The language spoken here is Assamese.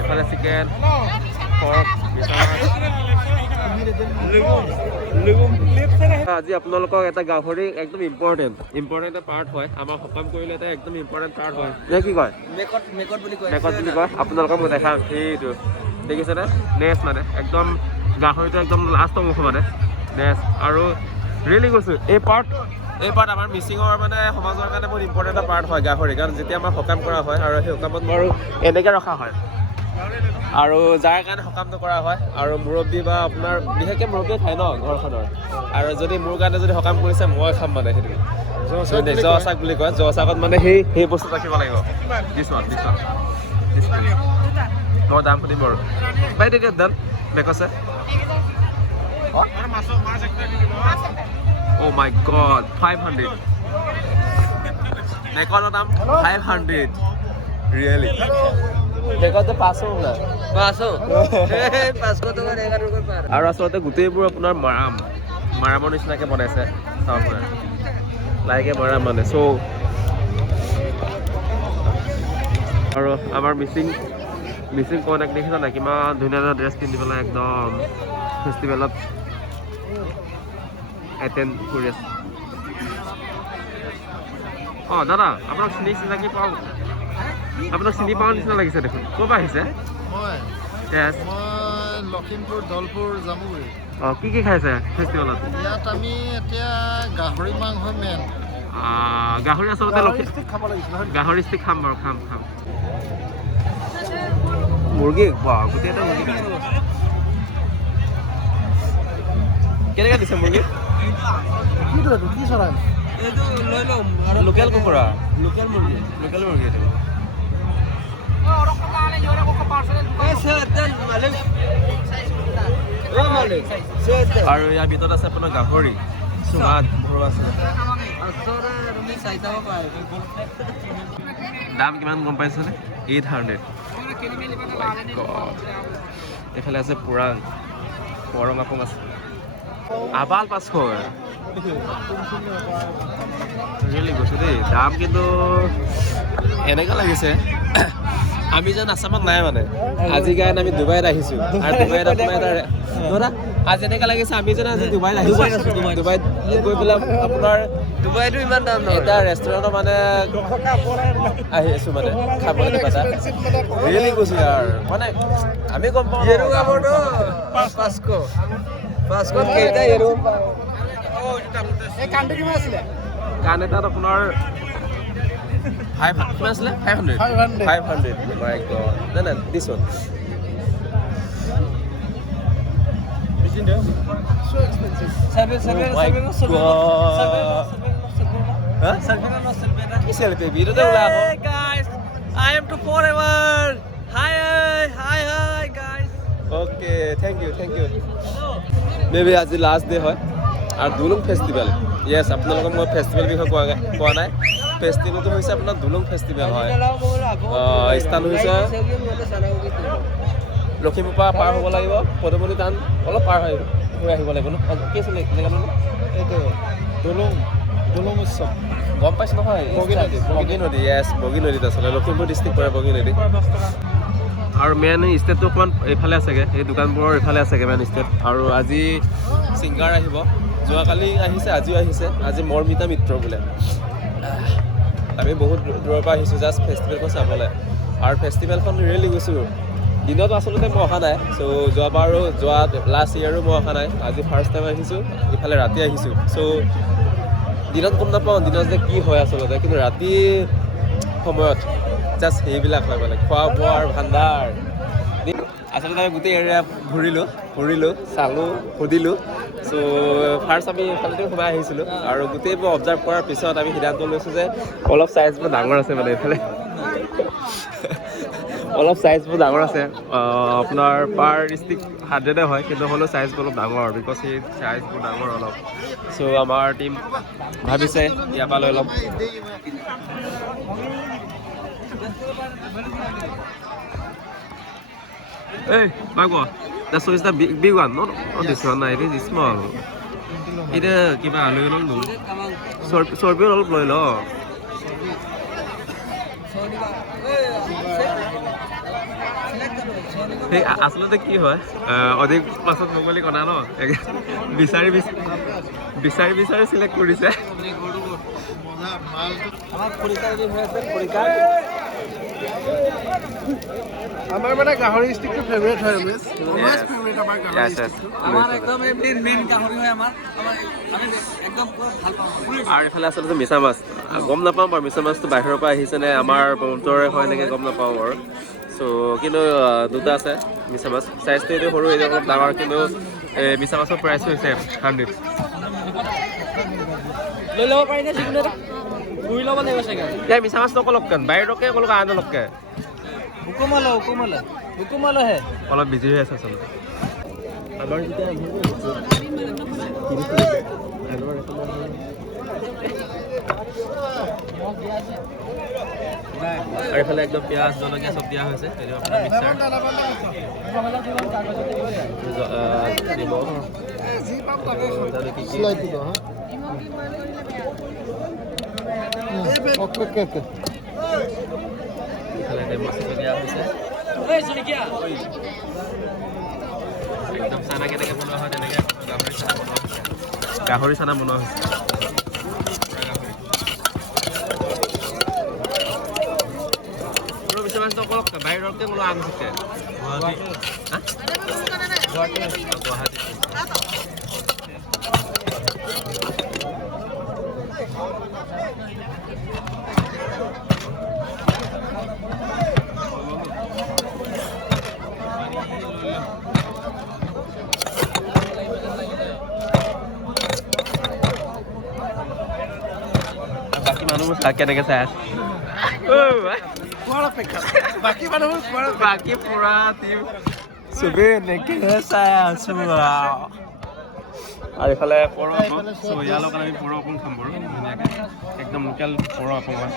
এফালে চিকেন পৰ্ক আজি আপোনালোকক এটা গাহৰি একদম ইম্পৰ্টেণ্ট পাৰ্ট হয় আমাৰ সকাম কৰিলে এটা একদম ইম্পৰ্টেণ্ট পাৰ্ট হয় কি কয় মেকত বুলি কয় আপোনালোকক মই দেখাম সেইটো দেখিছেনে নেক্সট মানে একদম গাহৰিটো একদম লাষ্ট অংশ মানে নেক্সট আৰু ৰিয়েলি কৈছোঁ এই পাৰ্ট আমাৰ মিচিঙৰ মানে সমাজৰ কাৰণে বহুত ইম্পৰ্টেণ্ট এটা পাৰ্ট হয় গাহৰি কাৰণ যেতিয়া আমাৰ সকাম কৰা হয় আৰু সেই সকামত বাৰু এনেকৈ ৰখা হয় আৰু যাৰ কাৰণে সকামটো কৰা হয় আৰু মুৰব্বী বা আপোনাৰ বিশেষকৈ মুৰব্বীয়ে খায় ন ঘৰখনৰ আৰু যদি মোৰ কাৰণে যদি সকাম কৰিছে মই খাম মানে সেইটো জহ চাক বুলি কয় জহ চাকত মানে সেই বস্তু ৰাখিব লাগিব দিছোৱান মই দাম সুধিম বাৰু বাই তেতিয়া দাম মেকছে Oh my god, 500. Nekon dalam 500. Really? Nekon tu 500 lah. 500. 500 tu kan 11 rupiah par. Aru asalate gutebur apunar maramor nisnake banaise. Saapura. Like maram mane. So aru amar missing connect dekhisa na kiman dhunia dress pindi bela ekdom festival attend কৰি আছে দাদা আপোনাক চিনি পাওঁ নিচিনা লাগিছে দেখোন ক'ৰ পৰা আহিছে মই লখিমপুৰ দলপুৰ জামুগুৰি কি খাইছে ফেষ্টিভেলত ইয়াত আমি এতিয়া গাহৰি মাংস মেইন গাহৰি আচলতে গাহৰি ষ্টিক খাম বাৰু খাম মুৰ্গী গোটেই এটা মুৰ্গী কেনেকৈ দিছে মুৰ্গী কি চৰাই এইটো লৈ লম আৰু লোকেল কুকুৰা লোকেল মুৰ্গী এইটো আৰু ইয়াৰ ভিতৰত আছে আপোনাৰ গাহৰি চুঙাত ভৰোৱা আছে দাম কিমান গম পাইছেনে 800 এইফালে আছে পুৰাং পৰং আপং আছে আবাল 500 ৰিয়েলি কৈছোঁ দেই দাম কিন্তু এনেকুৱা লাগিছে আমি যেন আছামত নাই মানে আজি গায়ন আমি ডুবাইত আহিছোঁ আৰু ডুবাইত আপোনাৰ এটা ধৰা আজি এনেকুৱা লাগিছে আমি যেন আজি ডুবাইত আহিছোঁ ডুবাইত গৈ পেলাই আপোনাৰ ডুবাইতো ইমান দাম নহয় এটা ৰেষ্টুৰেণ্টৰ মানে আহি আছোঁ মানে খাবলৈ কিবা এটা ৰিয়েলি কৈছোঁ আৰু মানে আমি গম পাওঁ কাণ এটাত আপোনাৰ 500 my god no this one so expensive 7 Hey guys I am to forever hi guys okay thank you maybe as the last day hoy আর দুলুং ফেষ্টিভেল ইয়েস আপোনালোকক মই ফেষ্টিভেল বিষয়ে কোৱা নাই ফেষ্টিভেলটো হৈছে আপোনাৰ দুলুং ফেষ্টিভেল হয় স্থান হৈছে লখিমপুৰ পৰা পাৰ হ'ব লাগিব পদুমণি টান অলপ পাৰ হৈ আহিব লাগিব ন কি আছিলে জেগাটো এইটো দুলুং উৎসৱ গম পাইছোঁ নহয় বগী নদী ইয়েছ বগী নদীত আছিলে লখিমপুৰ ডিষ্ট্ৰিক্ট পৰে বগী নদী আৰু মেইন ষ্টেটটো অকণমান এইফালে আছেগৈ এই দোকানবোৰৰ এইফালে আছেগৈ মেইন ষ্টেট আৰু আজি ছিংগাৰ আহিব যোৱাকালি আহিছে আজিও আহিছে আজি মৰমিতা মিত্ৰ বোলে আমি বহুত দূৰৰ পৰা আহিছোঁ জাষ্ট ফেষ্টিভেলখন চাবলৈ আৰু ফেষ্টিভেলখন ৰিয়েলি গৈছোঁ দিনত আচলতে মই অহা নাই চ' যোৱাবাৰো লাষ্ট ইয়েৰো মই অহা নাই আজি ফাৰ্ষ্ট টাইম আহিছোঁ ইফালে ৰাতি আহিছোঁ চ' দিনত গম নাপাওঁ দিনত যে কি হয় আচলতে কিন্তু ৰাতি সময়ত জাষ্ট সেইবিলাক হয় মানে খোৱা বোৱাৰ ভাণ্ডাৰ আচলতে আমি গোটেই এৰিয়া ফুৰিলোঁ চালোঁ সুধিলোঁ চ' ফাৰ্ষ্ট আমি এইফালেতে সোমাই আহিছিলোঁ আৰু গোটেইবোৰ অবজাৰ্ভ কৰাৰ পিছত আমি সিদ্ধান্ত লৈছোঁ যে অলপ চাইজবোৰ ডাঙৰ আছে মানে এইফালে অলপ চাইজবোৰ ডাঙৰ আছে আপোনাৰ পাৰ ডিষ্ট্ৰিক্ট 100 হয় কিন্তু হ'লেও চাইজবোৰ অলপ ডাঙৰ বিকজ সেই চাইজবোৰ ডাঙৰ অলপ চ' আমাৰ টীম ভাবিছে ইয়াৰ পৰা লৈ ল'ম Hey, Magua, that's the big one, not this one. It is small. It is kiba loy long dum. Sorbi all loy lo. সেই আচলতে কি হয় অধিক পাছত মোক বুলি কনা ন বিচাৰি বিচাৰি বিচাৰি চিলেক্ট কৰিছে আমাৰ মানে গাহৰি ষ্টিকটো ফেভৰেট হয় ৰমেশ ফেভৰেট আমাৰ গাহৰি ষ্টিকটো আমাৰ একদম মেইন গাহৰি হয় আমাৰ আমি একদম ভাল পাওঁ আৰু এইফালে আচলতে মিছা মাছ গম নাপাওঁ বাৰু মিছা মাছটো বাহিৰৰ পৰা আহিছে নে আমাৰ ব্ৰহ্মপুত্ৰৰে হয় নেকি গম নাপাওঁ বাৰু চ' কিন্তু দুটা আছে মিছা মাছ চাইজটো এইটো সৰু এইটো অলপ ডাঙৰ কিন্তু মিছা মাছৰ প্ৰাইচটো হৈছে 100 লৈ ল'ব পাৰি নে যিকোনো এটা ঘূৰি ল'ব লাগিব চাগে ইয়াৰ মিছা মাছটো অকলকে বাহিৰকে অকলক আনলকে হুকুমালহে অলপ বিজি হৈ আছে আচলতে আমাৰ যেতিয়া আৰু এইফালে একদম পিঁয়াজ জলকীয়া চব দিয়া হৈছে এইটো আপোনাৰ দিয়া হৈছে একদম চানা কেনেকৈ বনোৱা হয় তেনেকৈ গাহৰি চানা বনোৱা হৈছে মিছা মাছটো অকল বাহিৰতে কোনো আন থাকে গুৱাহাটী বাকী মানুহবোৰ কেনেকৈ চাই আছে বাকী মানুহবোৰ বাকী পুৰা টিম চবেই এনেকৈ চাই আছো আৰু এইফালে পৰ আপং চ' ইয়াৰ লগত আমি পৰ আপং খাম বাৰু ধুনীয়াকৈ একদম লোকেল পৰ আপং হয়